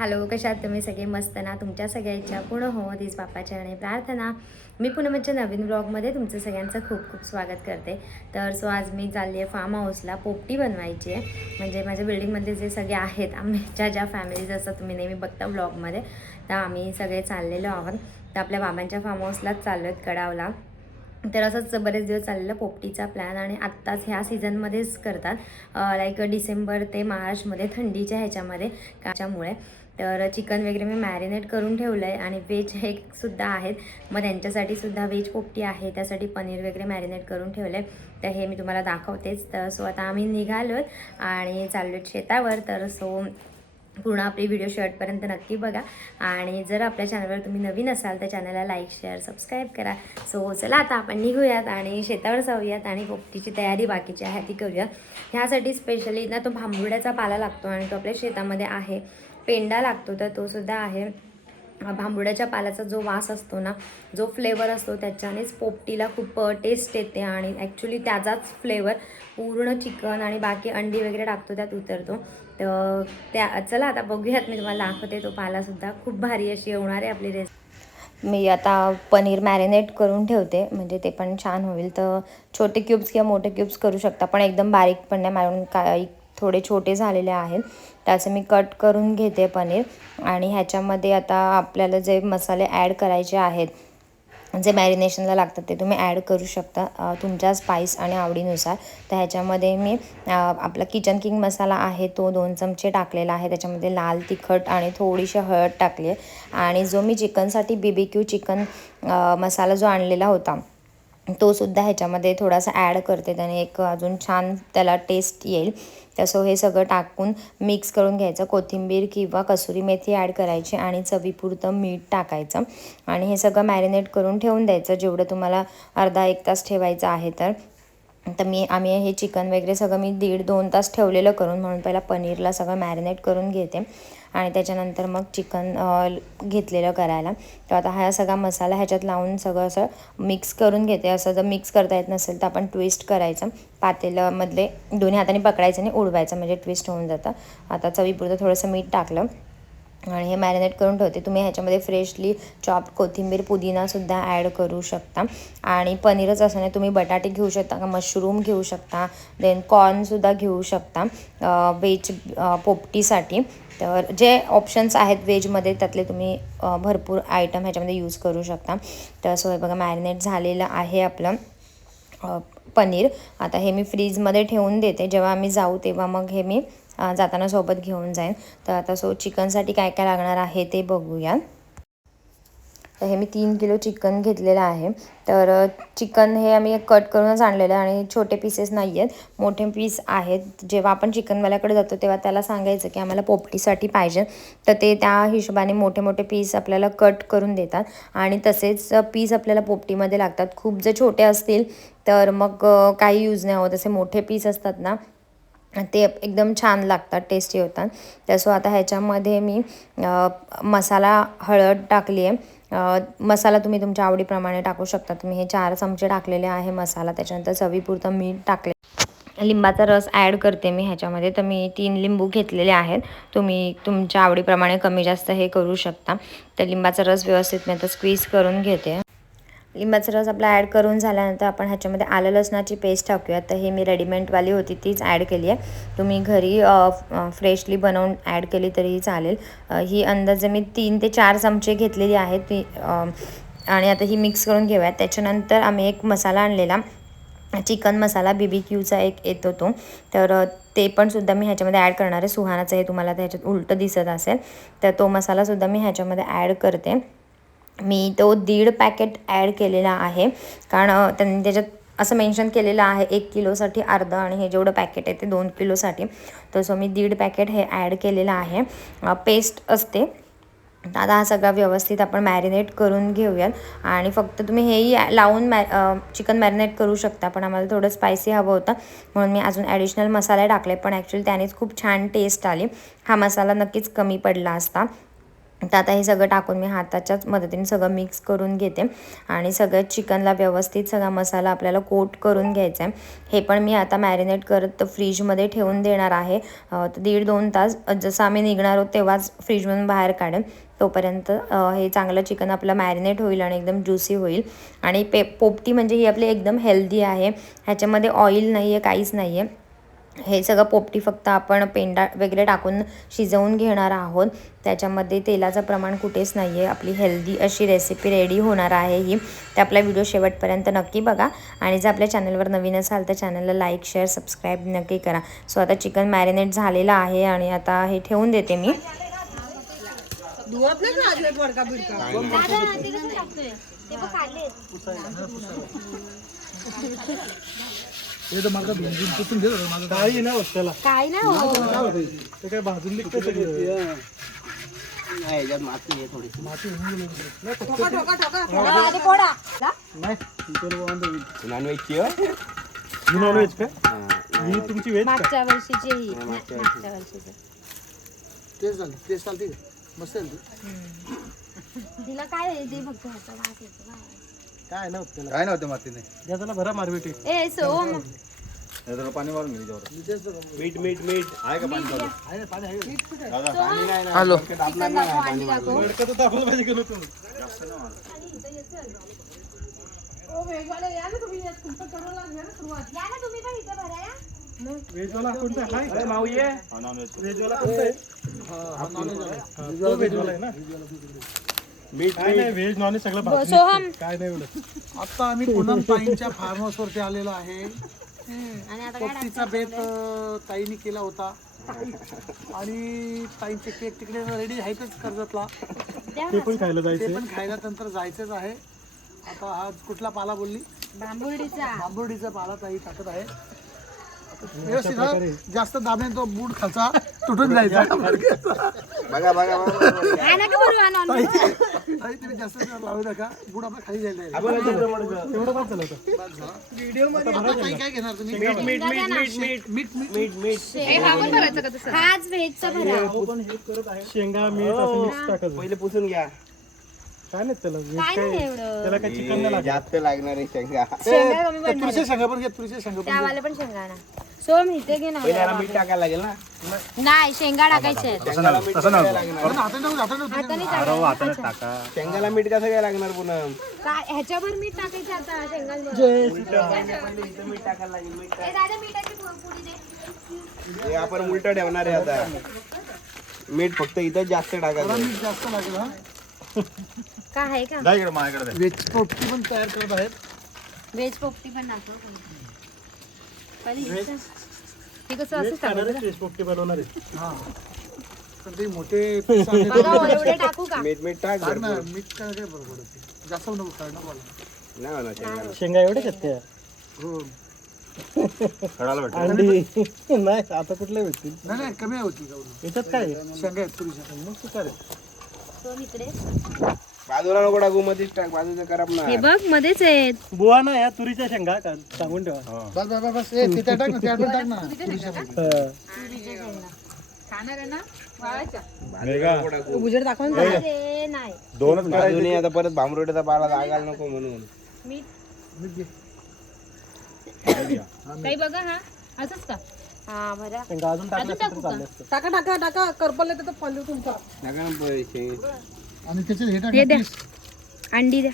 Hello कशात तुम्ही? सगळे मस्त ना? तुमच्या सगळ्याच्या पूर्ण हो. तीच बापाच्या आणि प्रार्थना. मी पूनमच्या नवीन ब्लॉगमध्ये तुमचं सगळ्यांचं खूप खूप स्वागत करते. तर सो आज मी चालली आहे फार्म हाऊसला पोपटी बनवायची आहे. म्हणजे माझ्या बिल्डिंगमध्ये जे सगळे आहेत आमच्या ज्या फॅमिलीज असतात तुम्ही नेहमी बघता ब्लॉगमध्ये तर आम्ही सगळे चाललेलो आहोत. तर आपल्या बाबांच्या फार्म हाऊसलाच चाललो आहेत कडावला. तर असंच बरेच दिवस चाललेलं पोपटीचा प्लॅन आणि आत्ताच ह्या सीझनमध्येच करतात. लाईक डिसेंबर ते मार्चमध्ये थंडीच्या ह्याच्यामध्ये. त्याच्यामुळे तर चिकन वगैरे मी मॅरिनेट करून ठेवलं आहे आणि व्हेज हे सुद्धा आहेत. मग त्यांच्यासाठी सुद्धा व्हेज पोपटी आहे त्यासाठी पनीर वगैरे मॅरिनेट करून ठेवलं आहे तर हे मी तुम्हाला दाखवतेच. तर सो आता आम्ही निघालो आणि चाललो शेतावर. तर सो पूर्ण आपली व्हिडिओ शेवटपर्यंत नक्की बघा. आणि जर आपल्या चॅनलवर तुम्ही नवीन असाल तर चॅनलला लाईक शेअर सबस्क्राईब करा. सो चला आता आपण निघूयात आणि शेतावर जाऊयात आणि पोपटीची तयारी बाकीची आहे ती करूया. ह्यासाठी स्पेशली ना तो भांबुड्याचा पाला लागतो आणि तो आपल्या शेतामध्ये आहे. पेंडा लागतो तर तो सुद्धा आहे. भांबुड्याच्या पाल्याचा जो वास असतो ना जो फ्लेवर असतो त्याच्यानेच पोपटीला खूप टेस्ट येते आणि ॲक्च्युली त्याचाच फ्लेवर पूर्ण चिकन आणि बाकी अंडी वगैरे टाकतो त्यात उतरतो. तर त्या चला आता बघूयात मी तुम्हाला दाखवते तो पालासुद्धा खूप भारी अशी होणार आहे आपली रेसिपी मी आता पनीर मॅरिनेट करून ठेवते म्हणजे ते पण छान होईल. तर छोटे क्यूब्स किंवा मोठे क्यूब्स करू शकता पण एकदम बारीक पण नाही मारून काही थोडे छोटे झालेले आहेत. त्याचं मी कट करून घेते पनीर. आणि ह्याच्यामध्ये आता आपल्याला जे मसाले ॲड करायचे आहेत जे मॅरिनेशनला लागतात ते तुम्ही ॲड करू शकता तुमच्या स्पाईस आणि आवडीनुसार. तर ह्याच्यामध्ये मी आपला किचन किंग मसाला आहे तो दोन चमचे टाकलेला आहे. त्याच्यामध्ये लाल तिखट आणि थोडीशी हळद टाकली आहे. आणि जो मी चिकनसाठी बी क्यू चिकन मसाला जो आणलेला होता तो सुद्धा ह्याच्यामध्ये थोडासा ॲड करते. त्याने एक अजून छान त्याला टेस्ट येईल. तसं हे सगळं टाकून मिक्स करून घ्यायचं. कोथिंबीर किंवा कसुरी मेथी ॲड करायची आणि चवीपुरतं मीठ टाकायचं. आणि हे सगळं मॅरिनेट करून ठेवून द्यायचं. जेवढं तुम्हाला अर्धा एक तास ठेवायचं आहे तर. तर मी आम्ही हे चिकन वगैरे सगळं मी दीड दोन तास ठेवलेलं करून म्हणून पहिला पनीरला सगळं मॅरिनेट करून घेते. आणि त्याच्यानंतर मग चिकन घेतलेलं करायला. तर आता हा सगळा मसाला ह्याच्यात लावून सगळं असं मिक्स करून घेते. असं जर मिक्स करता येत नसेल तर आपण ट्विस्ट करायचं. पातेल्यामधले दोन्ही हाताने पकडायचं आणि उडवायचं. म्हणजे ट्विस्ट होऊन जातं. आता चवीपुरतं थोडंसं मीठ टाकलं. आणि हे मॅरिनेट करून ठेवते. तुम्ही ह्याच्यामध्ये फ्रेशली चॉप कोथिंबीर पुदिनासुद्धा ॲड करू शकता. आणि पनीरच असं नाही तुम्ही बटाटे घेऊ शकता का? मशरूम घेऊ शकता. देन कॉर्नसुद्धा घेऊ शकता. वेज पोपटीसाठी. तर जे ऑप्शन्स आहेत व्हेजमध्ये त्यातले तुम्ही भरपूर आयटम ह्याच्यामध्ये यूज करू शकता. तर असं हे बघा मॅरिनेट झालेलं आहे आपलं पनीर. आता हे मी फ्रीजमध्ये ठेवून देते. जेव्हा आम्ही जाऊ तेव्हा मग हे मी जाताना सोबत घेऊन जाईन. तर आता सो चिकनसाठी काय काय लागणार आहे ते बघूया. तर हे मी तीन किलो चिकन घेतलेलं आहे. तर चिकन हे आम्ही कट करूनच आणलेलं आहे आणि छोटे पीसेस नाही आहेत. मोठे पीस आहेत. जेव्हा आपण चिकनवाल्याकडे जातो तेव्हा त्याला सांगायचं की आम्हाला पोपटीसाठी पाहिजे. तर ते त्या हिशोबाने मोठे मोठे पीस आपल्याला कट करून देतात. आणि तसेच पीस आपल्याला पोपटीमध्ये लागतात. खूप जर छोटे असतील तर मग काही यूज नाही होत. असे मोठे पीस असतात ना ते एकदम छान लागतात टेस्टी होतात. तसं आता ह्याच्यामध्ये मी मसाला हळद टाकली आहे मसाला तुम्ही तुमच्या आवडीप्रमाणे टाकू शकता. तुम्ही हे चार चमचे टाकलेले आहे मसाला. त्याच्यानंतर चवीपुरतं मीठ टाकले. लिंबाचा रस ॲड करते मी ह्याच्यामध्ये. तर मी तीन लिंबू घेतलेले आहेत. तुम्ही तुमच्या आवडीप्रमाणे कमी जास्त हे करू शकता. तर लिंबाचा रस व्यवस्थित मी आता स्क्वीज करून घेते. लिंबाचा रस आपला ॲड करून झाल्यानंतर आपण ह्याच्यामध्ये आलं लसणाची पेस्ट टाकूया तर हे मी रेडीमेडवाली होती तीच ॲड केली आहे. तुम्ही घरी फ्रेशली बनवून ॲड केली तरी चालेल. ही अंदाजे मी तीन ते चार चमचे घेतलेली आहेत. ती आणि आता ही मिक्स करून घेऊयात. त्याच्यानंतर आम्ही एक मसाला आणलेला. चिकन मसाला बी बी क्यूचा एक येतो तो. तर ते पण सुद्धा मी ह्याच्यामध्ये ॲड करणार आहे. सुहानाचं हे तुम्हाला त्याच्यात उलटं दिसत असेल. तर तो मसालासुद्धा मी ह्याच्यामध्ये ॲड करते. मी तो दीड पॅकेट ॲड केलेला आहे. कारण त्यांनी त्याच्यात असं मेन्शन केलेलं आहे एक किलोसाठी अर्धा आणि हे जेवढं पॅकेट आहे ते दोन किलोसाठी. तर सो मी दीड पॅकेट हे ॲड केलेलं आहे. पेस्ट असते. आता हा सगळा व्यवस्थित आपण मॅरिनेट करून घेऊयात. आणि फक्त तुम्ही हेही लावून मॅ चिकन मॅरिनेट करू शकता पण आम्हाला थोडं स्पायसी हवं होतं. म्हणून मी अजून ॲडिशनल मसाले टाकले पण ॲक्च्युली त्यानेच खूप छान टेस्ट आली. हा मसाला नक्कीच कमी पडला असता. तर आता हे सगळं टाकून मी हाताच्याच मदतीने सगळं मिक्स करून घेते. आणि सगळं चिकनला व्यवस्थित सगळा मसाला आपल्याला कोट करून घ्यायचा आहे. हे पण मी आता मॅरिनेट करत फ्रीजमध्ये ठेवून देणार आहे. तर दीड दोन तास जसं आम्ही निघणार आहोत तेव्हाच फ्रीजमधून बाहेर काढेन. तोपर्यंत हे चांगलं चिकन आपलं मॅरिनेट होईल आणि एकदम ज्युसी होईल. आणि पे पोपटी म्हणजे ही आपली एकदम हेल्दी आहे. ह्याच्यामध्ये ऑइल नाही आहे काहीच नाही आहे हे सगळं पोपटी फक्त आपण पेंडा वगैरे टाकून शिजवून घेणार आहोत. त्याच्यामध्ये तेलाचं प्रमाण कुठेच नाही आहे आपली हेल्दी अशी रेसिपी रेडी होणार आहे ही. तर आपला व्हिडिओ शेवटपर्यंत नक्की बघा. आणि जर आपल्या चॅनलवर नवीन असाल तर चॅनलला लाईक शेअर सबस्क्राईब नक्की करा. सो आता चिकन मॅरिनेट झालेलं आहे आणि आता हे ठेवून देते मी. हे तर मला भिंजून पुसून घेत होतं माझं काही नाही होत त्याला. काय ना हो काय होतं? ते काय भाजून निघतं सगळं. माती होऊन गेली नाही ठोका ठोका ठोका. नाही तुला वांदे होईल. नॉनव्हेजची ही? नॉनव्हेज का ही तुमची व्हेज का मागच्या वर्षीची ही. मागच्या वर्षीची. तेच झालं तेच चालते मस्त आहे ना ती. तिला काय आहे फक्त येतो. काय नाही होत त्याला. काय नव्हतं मातीने. द्या त्याला भरा मारवेटी ए सोम पाणी मारून मीठ मीठ मीठ. आहे का पाणी चालू? आहे ना पाणी आहे का? दादा पाणी नाही ना. डोक्यात टाकणार नाही पाणी मारून. मडकं तर दाखवलं पाहिजे गेलो तुम्ही. व्हेजवाला कोणता आहे? अरे माऊ ये व्हेजवाला कोणता आहे? हा, तो व्हेजवाला आहे ना? मीठ काय नाही व्हेज नॉनव्हेज सगळं सोहम. काय नाही एवढं आता आम्ही पूनम ताईंच्या फार्म हाऊस वरती आलेलो आहे. आणि आता पोपटीचा बेत अं, ताईंनी केला होता. आणि ताईंचे केक तिकडे रेडी आहेतच कर्जतला. ते पण खायला ते जायचं पण खायला नंतर जायचंच आहे. आता हा कुठला पाला बोलली? बांबुर्डीचा. बांबुर्डीचा पाला ताई टाकत आहे. व्यवस्थित हा. जास्त दाबने तो बूट खालचा तुटून जायचा. बघा बघा बघा ताई तुम्ही जास्त लावू नका. बूट आपला खाली जायला तेवढं काय चालवतं ताई काय घेणार तुम्ही? मीठ मीठ मीठ मीठ मीठ मीठ मीठ हाच व्हेजचा भरा. शेंगा मीठ असं मिक्स टाकायचं पहिले पुसून घ्या. काय नाही त्याला व्हेज काय काय नाही एवढं. त्याला काय चिकन नाही लागत जास्त लागणार आहे शेंगा. शेंगा कमी पडणार. तुळशी सांगा पण घ्या तुळशी सांगा पण त्यावाले पण शेंगाणा सोम इथे घे ना पहिले याला मीठ टाकायला लागेल ना? नाही शेंगा टाकायचे आहेत. शेंगाला मीठ कसं लागणार हाताने टाकू, हाताने टाकू. शेंगाला मीठ कसं काय लागणार पुन्हा? काय ह्याच्यावर मीठ टाकायचं आता शेंगांवर? इथं मीठ टाकायला लागेल मीठ ए, दादा मिठाची पु- पुडी दे. हे आपण उलट ठेवणार आहे आता. मीठ फक्त इथं जास्त टाकायचं. मीठ जास्त लागेल हा. काय आहे का? वेज पोपटी पण तयार करत आहेत. व्हेज पोपटी पण हे कसं असं पोपटी बनवणार आहे. हा. ते मोठे piece आणले तर बघा एवढे टाकू का? मीठ मीठ टाक टाक ना, भरपूर. मीठ काय काय बरोबर आहे ते. जास्त नको. नाही होणार शेंगा. एवढे आहेत त्या हो. अंडी नाही आता कुठल्या भेटतील? नाही नाही कमी होती का. याच्यात काय आहे? शेंगा आहेत तुरीच्या मग तू काय? इकडे. बाजूला नको टाकू मध्येच टाक बाजूचं खराब ना हे बघ मध्येच आहेत. बुवा ना या तुरीच्या शेंगा का? सांगून ठेवा. बस बस बस, बस. ए ते त्या टाक ना त्या पण टाक ना. हा. खाणार आहे वाळायच्या नको टाकू. उजेड दाखवा ना. अरे नाही. बाजूने आता परत भांबरोट्याचा पाला लागायला नको म्हणून. मीठ मीठ घे. काही बघा हा. असंच का? हा बरं. शेंगा अजून टाकल्या असत्या तरी चालले असते टाका टाका टाका. करपले तर पल्लू तुमचा. टाका ना पैसे. आणि त्याचे हे टाक हे द्या. अंडी द्या.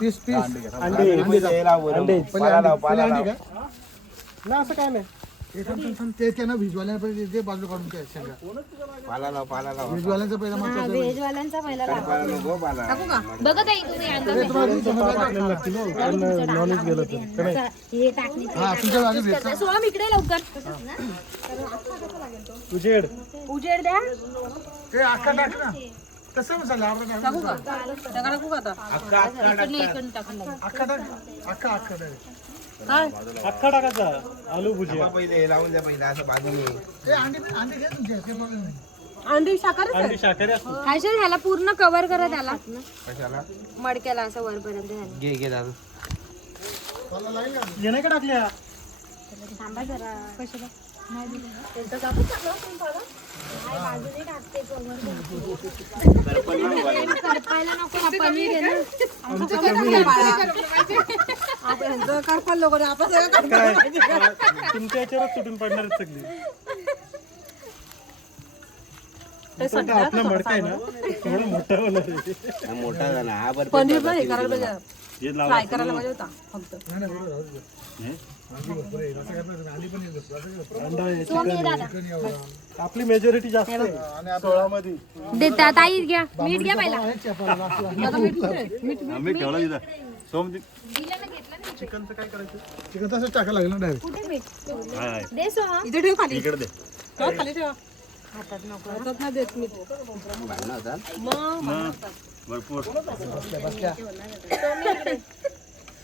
Piece piece. अंडे. अंडे. पाला लाव पहिले पाला अंडी. लाव का? ना असं काय नाही. हे थांब, थांब, थांब. ते त्यांना भिजवायला पहिले ते बाजूला काढून घ्या शेंगा. पाला लाव पाला लाव भिजवायला पहिला हा महत्वाचं व्हेजवाल्यांचा पहिला लावा पाला नको पाला तुम्ही अंदाज हो. गेलं? हे हा तुमच्या इकडे लवकर. उजेड. उजेड द्या. ते अख्खा टाक ना. कसं मसाला अर्धा टाक ना. टाका टाकू का आता? इकडनं इकडनं टाकून लावा. अख्खा टाक अख्खा अख्खा direct. अख्खा टाकायचा. आलू भुजिया. पहिले लावून द्या पहिले असं बाजूने ए अंडी अंडी घे तुमच्या ते बघ नाही. अंडी साखर अंडी शाकाहारी असतो हर्षल ह्याला पूर्ण कव्हर करा त्याला. कशाला? मडक्याला असं वरपर्यंत. घे घे दादू. हे नाही का टाकल्या? थांबा जरा. कशाला? नाही, ना. करपाल लोक आपण करपाल. तुमच्या याच्यावर तुटून पडणार सगळी आपला मडका आहे ना थोडं मोठा होणार आहे. मोठा झाला हा बरं पनीर पण हे करायला पाहिजे हे लावा. फ्राय करायला पाहिजे होता फक्त. आपली मेजॉरिटी जास्त आहे. सोळा मध्ये देता ताई घ्या. मीठ घ्या पहिला. आम्ही ठेवला तिथं. सोम चिकनचं काय करायचं? चिकन तसंच टाकायला लागेल ना डायरेक्ट कुठे मीठ? हाय दे सोहा इथे ठेव खाली. इकडे दे. ठेव खाली ठेवा. हातात नाही देत मीठ. मग भरपूर. सोम मला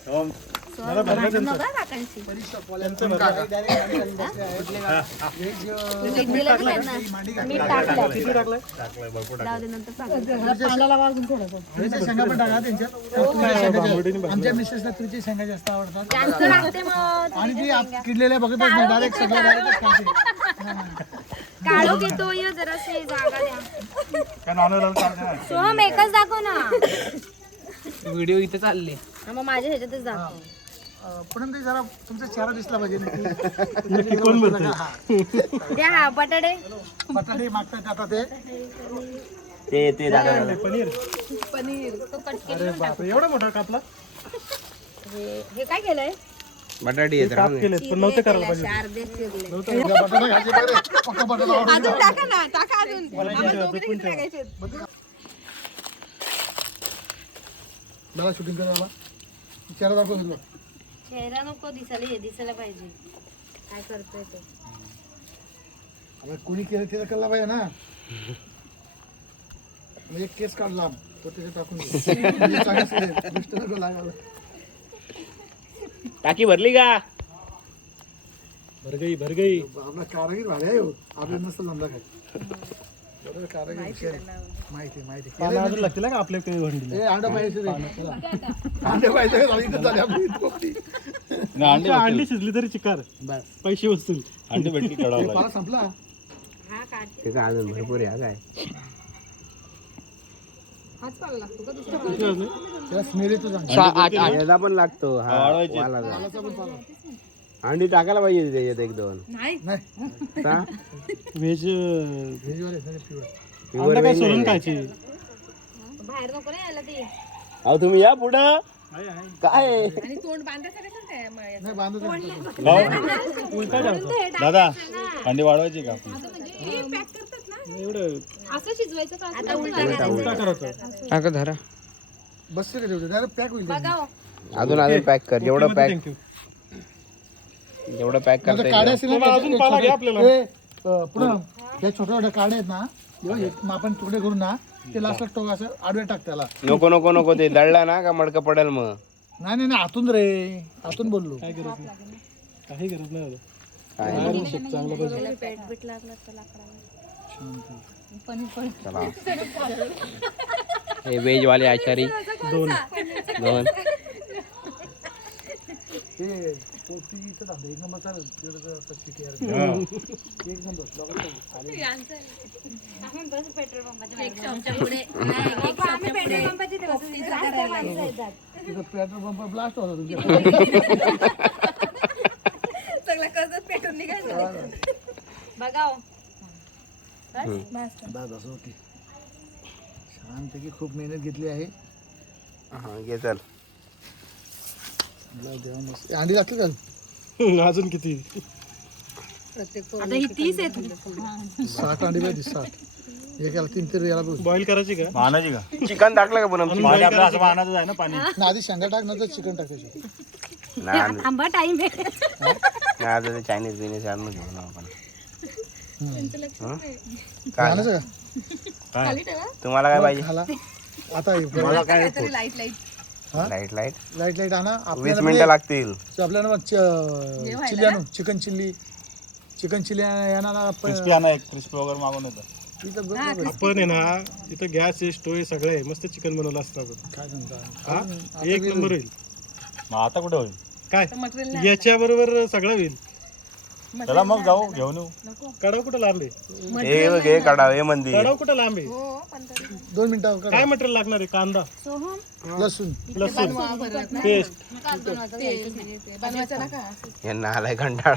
भरलं त्यांचं. नका टाकायची त्यांचं भरलं. मीठ दिलं का त्यांना? मीठ टाकलं किती टाकलंय टाकलंय भरपूर जाऊ दे शेंगा पण टाका आमच्या मिसेसला तुरीच्या शेंगा जास्त आवडतात. आणि ती किडलेल्या बघतच नाही डायरेक्ट सगळं डायरेक्ट खाते. काढू घेतो ये जराशी जागा द्या. काय नॉनव्हेज चालते ना? सोहम एकच दाखव ना. व्हिडिओ इथे चालले. मग माझ्या ह्याच्यातच दाखव. ते जरा तुमचा चेहरा दिसला पाहिजे. ना की- नक्की कोण बोलतंय? हा. द्या हा बटाटे. बटाटे मागतात आता ते. ते ते दादा पनीर. पनीर तो कट केली अरे बापरे एवढा मोठा कापला? हे हे काय केलंय? बटाटी येत काप केले पण नव्हते करायला पाहिजे अर्धे चिरले उद्या बटाटा खायचे बरे. पक्का बटाटा आवडतो. अजून टाका ना टाका अजून. आम्हाला दोघींना किती टाकायचे आहेत? मला शूटिंग करायला चेहरा दाखव तुला. चेहरा नको दिसायला हे दिसायला पाहिजे काय करतोय तो कोणी केलं त्याला कळला पाहिजे ना मग एक केस काढला तो त्याच्यात टाकून दे. म्हणजे चांगलं असेल. दृष्ट नको लागायला. टाकी भरली का भरगई भरगई आपला कारागीर भारी आहे हो. आपल्या नसतं धंदा काय माहिती माहिती आहे. पानं अजून लागतील ना का आपल्या काही भांडीला ए, अंडा पाहिजे. अंडे पाहिजे झाली आपली अंडी शिजली तरी चिकार पैसे वसूल. अंडी भेटली पाला संपला? हा अजून भरपूर आहे काय? त्याला स्मेल येतो पण लागतो वालाचा. अंडी टाकायला पाहिजे त्याच्यात एक दोन. नाही. नाही. का? Veg pure. अंडा काय सोलून खायची? बाहेर नको ना यायला ती. अहो तुम्ही या पुढं. काय? आणि तोंड बांधायचं कसं काय मग याचं? नाही बांधत नाही. उलटा जातो. दादा अंडी वाढवायची का आपली? हे पॅक करतात ना? एवढं असं शिजवायचं का? आता उलटा करायचं. तेवढे डायरेक्ट पॅक होईल. बघा हो. अजून अजून पॅक कर. जेवढं पॅक थँक्यू जेवढं पॅक करता काड्या येईल असेल ना मला अजून त्याचे- पाला छोटे- घ्या आपल्याला. ए, अ, पुढं. या छोट्या छोट्या काड्या आहेत ना जेव्हा हे आपण तुकडे करून ना ते लास्टला टोक असं आडवे टाक त्याला. नको नको नको ते दळला ना का मडकं पडेल मग? नाही नाही नाही आतून रे. आतून बोललो. काय गरज नाही. काही गरज नाही आता. काय बाहेरून शिक चांगलं पाहिजे. चला हे व्हेज वाले आचारी. दोन. दोन. ते पोपटीचं धंदा एक नंबर चालेल तिकडे तर आता चिटी आहे. एक नंबर. लोकांचं चालेल. पेट्रोल पंपाच्या एक शॉपच्या पुढे. नाही, एक शॉपच्या पुढे. जास्त माणसं येतात. तिथं पेट्रोल पंप ब्लास्ट होता तुमच्या. सगळं कर्ज पेटून निघायचं? बघा हो. असं ओके छानपैकी खूप मेहनत घेतली आहे. हा घे चल. अंडी लागतील का अजून किती? आता ही तीस आहेत साठ अंडी पाहिजे साठ. एक याला तीन तरी याला बॉईल करायची का? का? चिकन टाकलं का पण पाणी आपलं असं आहे ना पाणी. ना आधी शेंगा टाक नंतर चिकन टाकायचे. टाइम आहे. आता चायनीज बिनीज आणून घेऊ ना आपण. का? तुम्हाला काय पाहिजे? आता मला काय तरी light light light light light light आणा. वीस आपल्याला मिनिटं लागतील. म्हणजे आपल्याला मग च- चिली आणू चिकन चिल्ली. चिकन चिल्ली येणार क्रिस्पी आणा एक क्रिस्पी वगैरे मागून होतं तिथं बघ बघ. आपण आहे ना इथं गॅस आहे स्टोव आहे सगळं आहे. मस्त चिकन बनवलं असतं आपण. काय सांगता? हा? अजून- एक नंबर होईल. मग आता कुठे होईल? काय? याच्या बरोबर सगळं होईल. चला मग जाऊ घेऊन येऊ. कडाव कुठं लांब? आहे हे बघ हे काढा हे मंदिर कडाव कुठं लांब? आहे दोन मिनिटं काय मटेरियल लागणार आहे? कांदा? लसूण. लसूण. पेस्ट. यांना आलाय कंटाळा.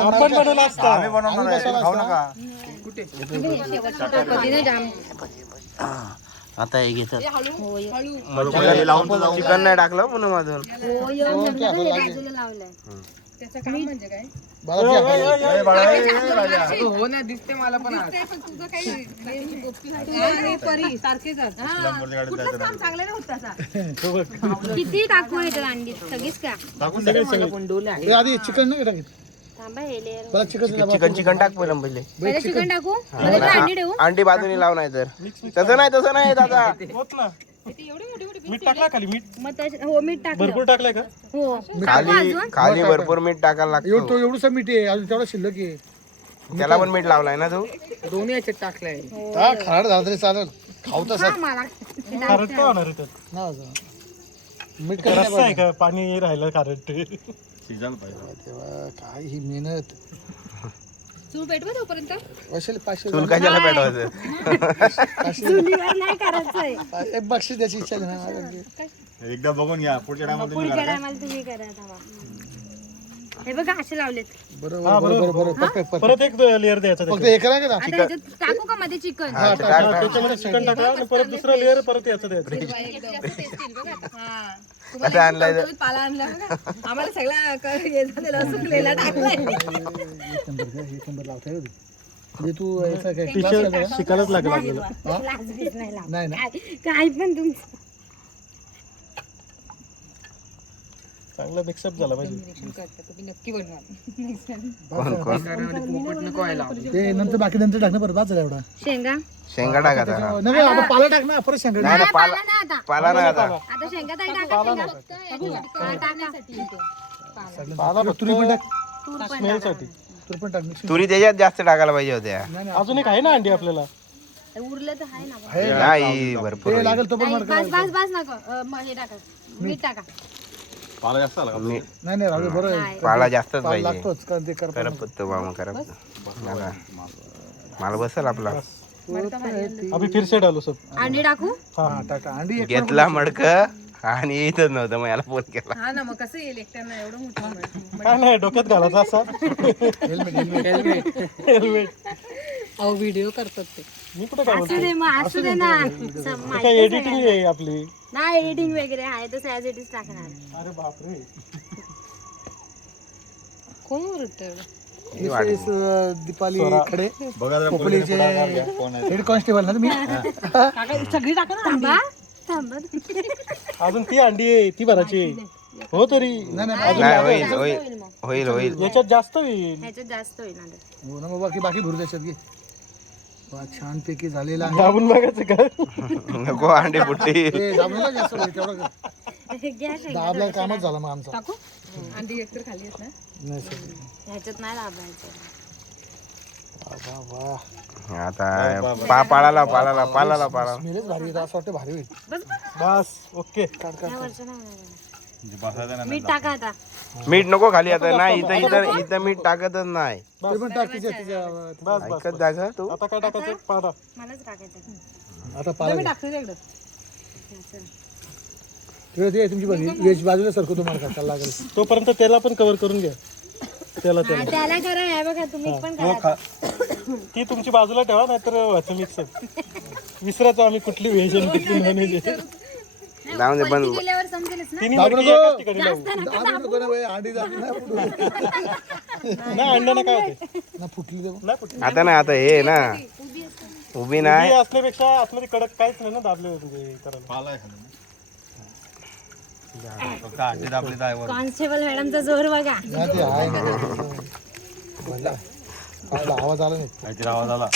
आपण बनवला असता? आम्ही बनवणार आहे. खाऊ नका. आता हे घेतात. परी. सारखेच आहेत. चांगले नव्हतं किती टाकू अंडी? सगळीच का. हे आधी चिकन नाही टाकीत? थांबा हे layer. मला चिकन चिकन चिकन टाक पहिलं पहिले. पहिले चिकन टाकू? अंडी ठेवू अंडी बाजूने लाव नाही तर तसं नाही तसं नाही दादा. होत ना. मीठ टाकला खाली मीठ? मग त्याच्यात- हो मीठ टाकलं. भरपूर टाकलंय का? हो. खाली खाली भरपूर मीठ टाकायला एवढं लागतो तो एवढंसं मीठ आहे अजून तेवढं शिल्लक आहे. त्याला पण मीठ लावलाय ना तू? हा. खारड झाला तरी चालेल. खाऊ तसं खारट काय होणार आहे त्यात? ना असं. मीठ काय रस्सा आहे का? पाणी राहिलं खारट. शिजायला पाहिजे. तेव्हा काय ही मेहनत. चूल पेटवा तोपर्यंत? असेल पाचशे चूल कशाला पेटवायचं? चुलीवर नाही करायचंय. एक बक्षीस द्यायची इच्छा आहे ना माझ्याकडे. एकदा बघून घ्या पुढच्या टायमाला तुम्ही पुढच्या करा. टायमाला तुम्ही करा थांबा. हे बघा असे लावलेत बरोबर. परत एक लेअर द्यायचा फक्त. हे करा का आता ह्याच्यात टाकू का मध्ये चिकन हा, टाक, हा, टाक. त्याच्यामध्ये चिकन टाकला आणि परत दुसरा लेअर परत याचं द्यायचं आता आणलाय तर. पाला आणला बघा आम्हाला सगळा कर- हे झालेलं सुकलेला टाकलाय. म्हणजे तू याचा? शिकायलाच लागेल आपल्याला नाही काय काय पण तुमचं चांगला मिक्सअप झाला पाहिजे. नक्की बनवा. कोण कोण ते नंतर बाकी नंतर टाकणं परत वाचलं एवढा. शेंगा? शेंगा टाक. नाही नाही, आता पाला टाक ना परत शेंगा नाही पाला पाला ना आता. पाला नाही आता. आता शेंगा ताई टाका शेंगा. हा, टाका. पाला तुरी पण टाक. तूर पण स्मेलसाठी तुरी पण टाक. तुरी त्याच्यात जास्त टाकायला पाहिजे होत्या. अजून एक आहे ना अंडी आपल्याला? उरलं तर आहे ना. हे नाही भरपूर ते लागेल तो पण मडका बस बस बस नको. अ, मग हे टाका. मीठ टाका. पाला जास्त आला का? मी नाही नाही राहू दे, बरं आहे. पाला जास्तच पाला पाहिजे. लागतोच कारण ते करपा मामा करप मला मला बसल आपला. अभि फिर से डालो सब अंडी टाकू? हा हा टाका. अंडी एक घेतला मडक आणि येतच नव्हतं मग याला फोन केला. हा ना मग कसं येईल एकट्यानं? एवढं मोठं काय नाही डोक्यात घालायचा असा. हेल्मेट अहो व्हिडिओ करतात ते. मी कुठे काय असू दे मग असू दे ना. सम- काय एडिटिंग आहे आपली? नाही एडिटिंग वगैरे आहे. तसं ॲज इट इज टाकणार. अरे बापरे. कोण ओरडतं एवढं? This is, uh, दीपाली खडे. बघा जरा खोपोलीचे पुढे पुढे घ्या. कोण आहे. हेड कॉन्स्टेबल ना तुम्ही? सगळी टाका ना थांबा. थांबा. अजून ती अंडी आहे ती भरायची आहे. हो तरी. नाही नाही नाही होईल होईल. होईल होईल याच्यात जास्त होईल. ह्याच्यात जास्त होईल. हो ना मग बाकी बाकी भरू द्याच्यात घे. वा छान पैकी झालेला आहे. दाबून बघायचं का? नको अंडी बुट्टी दाबलेला. दाबला कामच झाला मग आमचा. टाकू? अंडी एकतर खाली आहेत ना? नाही सर. ह्याच्यात नाही दाबायचं. वा वा आता पा पाळाला पाळाला पाळाला पाळाला स्मेलच भारी येतं असं वाटतं भारी होईल. बस ओके. ह्या नाही. जे बसायचं ना मीठ टाका आता. मीठ नको खाली आता. नाही इथं इथं इथं मीठ टाकतच नाही. ते पण टाक तिच्या तिच्या बस बस ऐकत जागा तू. आता काय टाकायचं? मलाच टाकायचं आता मी. टाकते ते तुमची वेज बाजूला सरकवतो मला टाकायला लागेल. तोपर्यंत त्याला पण कव्हर करून घ्या. त्याला हा, त्याला. त्याला करा. हे बघा तुम्ही पण हो करा खा. ती तुमची बाजूला ठेवा नाहीतर व्हायचं मिक्स विसरायचं आम्ही कुठली व्हेज आणि कुठली नॉन व्हेज जाऊन दे पण केल्यावर समजेलच ना. तिन्ही दाबू मडकी नको. एकाच ठिकाणी लावू दाबू नको ना बाई, अंडी दाबली नाही फुटू. नाही अंड्यानं काय होते. ना फुटली ते नाही कुठे आता नाही आता हे ना उभी नाही. असल्यापेक्षा आतमध्ये कडक काहीच नाही ना दाबले म्हणजे करायला. कॉन्स्टेबल मॅडमचा जोर बघा. ते आहे ना. भला. आपला आवाज आला नाही. काहीतरी आवाज आला.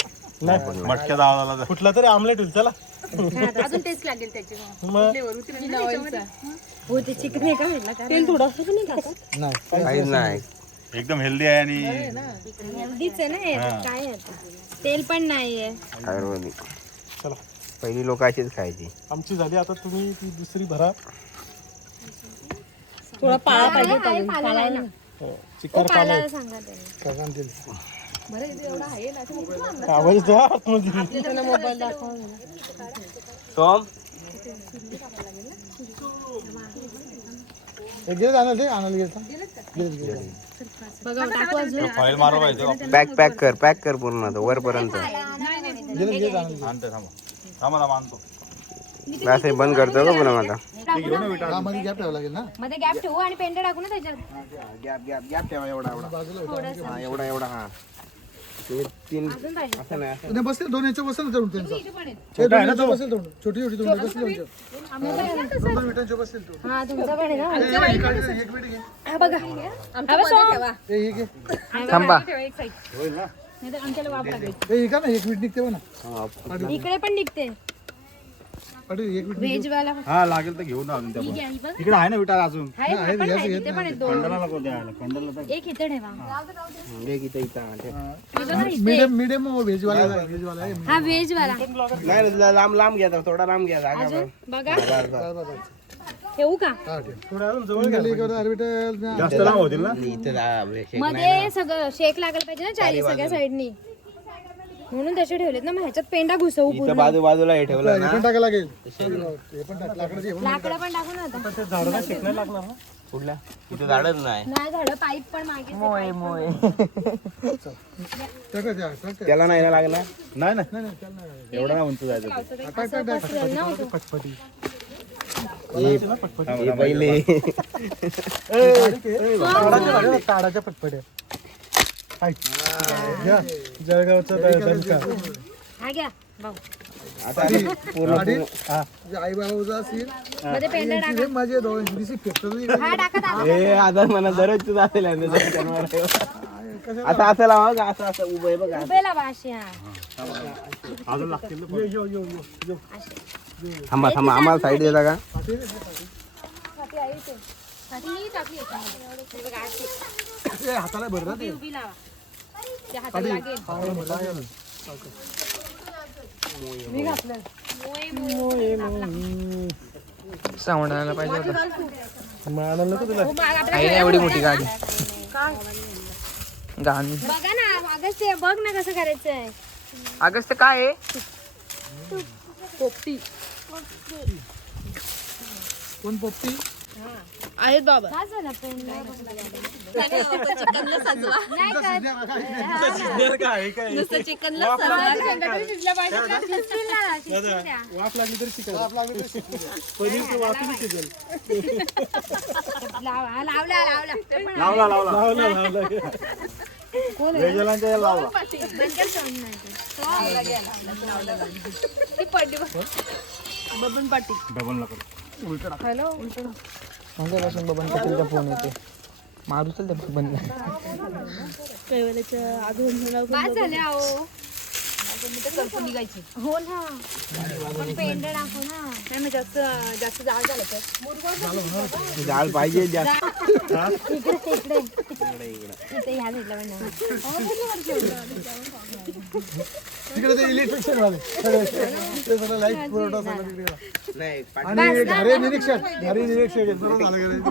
मटक्यात आवाज आला कुठला तरी आमलेट होईल चला. अजून टेस्ट लागेल त्याची. मग? हो ते चिकन आहे का म्हटलं? का तेल थोडं. नाही टाकत नाही. काहीच नाही. एकदम हेल्दी आहे आणि हेल्दीच आहे ना हे. काय आहे आता? तेल पण नाहीये आयुर्वेदिक चला. पहिली लोक अशीच खायची. आमची झाली आता तुम्ही ती दुसरी भरा. थोडा पाळा पाहिजे पाला लावला. चिकार पाला पाला सांगा हा सोम हे ते फाईल मारू पाहिजे पॅक पॅक कर पॅक कर पूर्ण आता वरपर्यंत. थांबा थांबा थांबा आणतो असं बंद करतो का पुन्हा हा मध्ये गॅप ठेवावा लागेल ना मध्ये गॅप ठेवू आणि पेंडा टाकू ना त्याच्यात. गॅप गॅप गॅप ठेवा एवढा एवढा. हा एवढा एवढा हा. ते तीन अजून पाहिजे. असं नाही असं नाही बसतील दोन याच्या बसेल ना तेवढं त्यांचं हे दोन याच्या बसेल छोटी छोटी त्यांच्या दोन दोन मिनिटांच्या बसतील तेवढं. हा तुमचा पण आहे ना? ए, ए, इकडे एक मिनिट घे. हा बघा. हा. बघ सोम. ए, हे घे. थांबा. ए, हे का ना एक मिनिट निघते ना इकडे पण निघते. हा लागेल तर घेऊन त्या. इकडे आहे ना विटार अजून? आहे ना, पण आहे, इथे पण आहेत दोन. खंडाला नको द्यायला खंडाला तर एक इथे ठेवा. एक इथं इथं हा, ठेव. मीडियम मीडियम व्हेजवाला आहे व्हेजवाला आहे. हा व्हेज वाला नाही लांब लांब घ्या जरा, थोडा लांब घ्या जागा अजून? बघा. बस, बस. ठेवू का? हा जास्त लांब होतील ना? इथं जा. मध्ये सगळं शेक लागायला पाहिजे ना चारी सगळ्या साईडनी. म्हणून तसे ठेवलेत ना मग ह्याच्यात पेंडा घुसवू इथं पूर्ण बाजू बाजूला हे ठेवलं ना. पण टाकायला लागेल. हे पण टाक लाकडाची हे पण लाकडं पण टाकू ना आता. ते झाडाला शेकणार लागणार ना? कुठल्या? इथं झाडच नाही. नाही झालं पाईप पण मागे टाका त्या, टाक त्या. त्याला नाही ना लागणार? नाही नाही. नाही नाही त्याला नाही लागेल. एवढा नाही उंच जायचं ते. असं पसरल ना होतं. पटपटी. हे पहिले. झाडे, ताडाच्या पटपट्या. घ्या. जळगावचा दणका. हा घ्या. भाऊ आणि आई बाबाचा असेल मध्ये पेंडा टाका. हे माझे हा टाका हे आता दररोज तुझं असेल असं लावा का? असं असं उभं आहे बघा. उभे लावा अशी हा. अजून लागतील ना. यो यो यो यो थांबा थांबा. आम्हाला साईड देता का? साठी. साठी टाकली याच्यामध्ये. हे बघा अशी. ते हाताला भरतात उभी उभी लावा. त्या हाताला लागेल. मी घातलं मोये, मोये. सावणाला पाहिजे होतं. नको तुला. हो, मग आपल्या आहे ना एवढी मोठी गाडी. काय? गाणी. बघा ना अगं ते बघ ना कसं करायचंय. अगस्त काय आहे? कोण पोपटी? आहेत बाबा. काय झालं पेन नाही वाफ लागली तरी शिकायला पनीरचं वाफीने शिजेल. लावला लावला. लावला लावला. लावला लावला. वेजलांच्या लावला डबल नको माझ्यापासून बबन पाटीलचा फोन येते मारू चल त्या बबन काय झालं अहो? हो ना. पण पेंड टाकू ना. नाही जास्त जास्त जाळ झालं तर. जाळ पाहिजे जास्त. इकडे इकडे. ह्या नाही. तिकडे ते इलेक्ट्रिशियन वाले. ते सगळं लाइट पुरवठा सगळं तिकडे. आणि घरे निरीक्षक घरी निरीक्षक आहेत. बरोबर झालं का?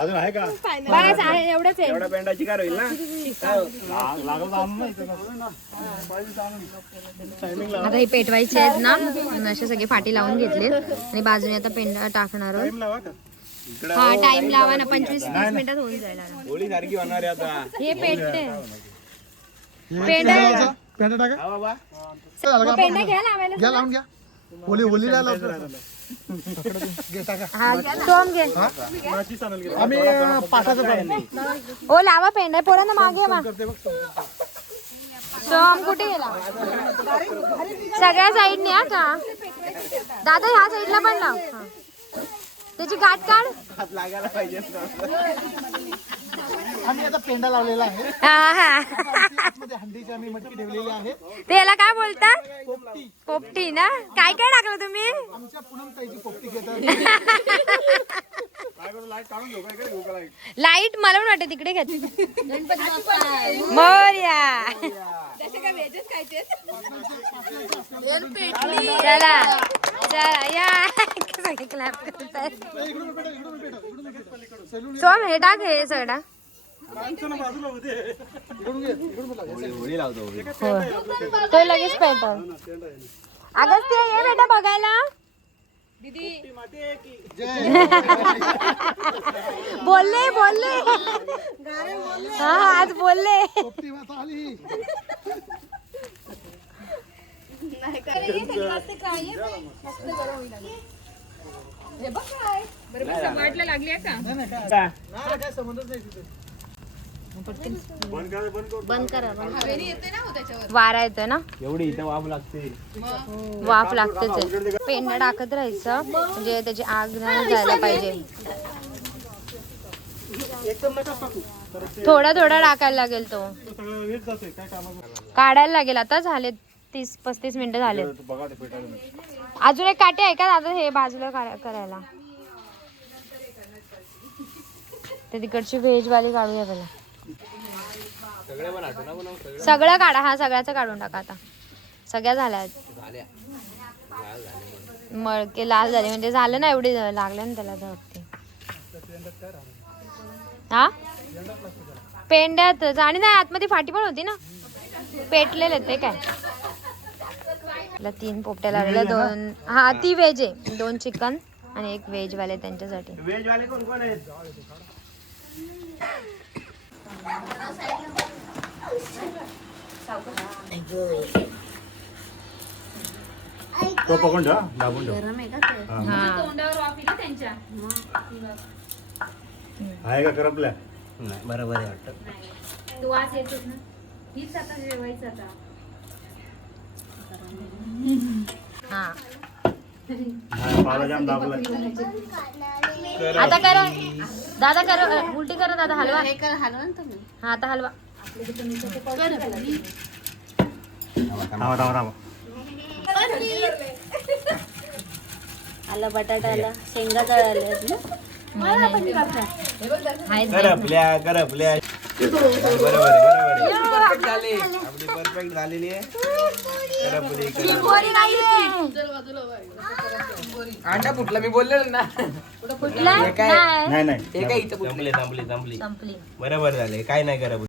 अजून आहे का? बस आहे एवढंच आहे. एवढ्या पेंडाची कार होईल ना? ला- लागलं तर आणून ना इथं. आता हे पेटवायचे आहेत ना. असे सगळे फाटी लावून घेतले आणि बाजूने आता पेंडा टाकणार आहोत. लावा का? हा टाइम लावा ना. पंचवीस तीस मिनिटात होऊन जाईल आता. होळी सारखी होणार आहे आता. हे पेटते. पेंडा टाका. हा बाबा. मग पेंडा घ्या लावायला घ्या लावून घ्या. होली होलीला लावतो. घे टाका. हा घे. आम्ही अं, ओ लावा पेंडा पोरांना मागे वा. सोम कुठे गेला? सगळ्या साईडने हा का? दादा ह्या साईडला पण लाव. हा. त्याची गाठ काढ. हात लागायला पाहिजे. आम्ही आता पेंडा लावलेला आहे. हा हा. आतमध्ये हंडीची आम्ही मटकी ठेवलेली आहे. ते याला काय बोलतात पोपटी ना? काय काय टाकलं तुम्ही? आमच्या पुनम ताईची पोपटी घेतात. लाइट मला पण वाटत तिकडे घ्यायची मोर्या. चला चला या. सगळे. सोम हे टाक हे सगळा हो तो लगेच पेटव अगस्त्य ये बेटा बघायला. बोलले बोलले. हा आज बोलले. पोपटी माता आली नाही काय संबंधच नाही तिथे. बंद करा वारा येतोय ना? एवढी इथं वाफ लागते. वाफ लागतेच आहे. पेंडा टाकत राहायचं. म्हणजे त्याची आग नाही जायला पाहिजे. एकदम नका टाकू थोडा थोडा टाकायला लागेल तो. काढायला लागेल. आता झाले तीस पस्तीस मिनिटं झाले अजून एक काटे आहे का दादा? हे बाजूला करा- करायला. ते तिकडची व्हेज वाली काढूया पहिला सगळं काढा हा सगळ्याचं काढून टाका आता. सगळ्या झाल्या आहेत. मळके लाल झाले म्हणजे झालं ना एवढी लागले ना त्याला धडते हा? पेंड्यातच. आणि नाही आतमध्ये फाटी पण होती ना. पेटलेले ते काय? तीन पोपट्या लावलेल्या दोन हा ती व्हेज आहे. दोन चिकन आणि एक व्हेज वाले त्यांच्यासाठी. व्हेज वाले कोण कोण आहेत? तो पकडून ठेवा? दाबून ठेव. हा. आहे का करपल्या? नाही बरोबर आहे वाटतं. तू आज येतोस ना. हीच आता जेवायचं आता. हा. हा, पाला जाम दाबला आता करा. दादा करा उलटी करा दादा हलवा. हा आता हलवा. थांबा थांबा थांबा आला बटाटा आला शेंगा तळाल्या आहेत ना? बरोबर. आपली परफेक्ट झालेली आहे. अंडा फुटला मी बोललेलो ना. कुठला नाही. नाही संपली संपली संपली. बरोबर झाले. काय नाही करप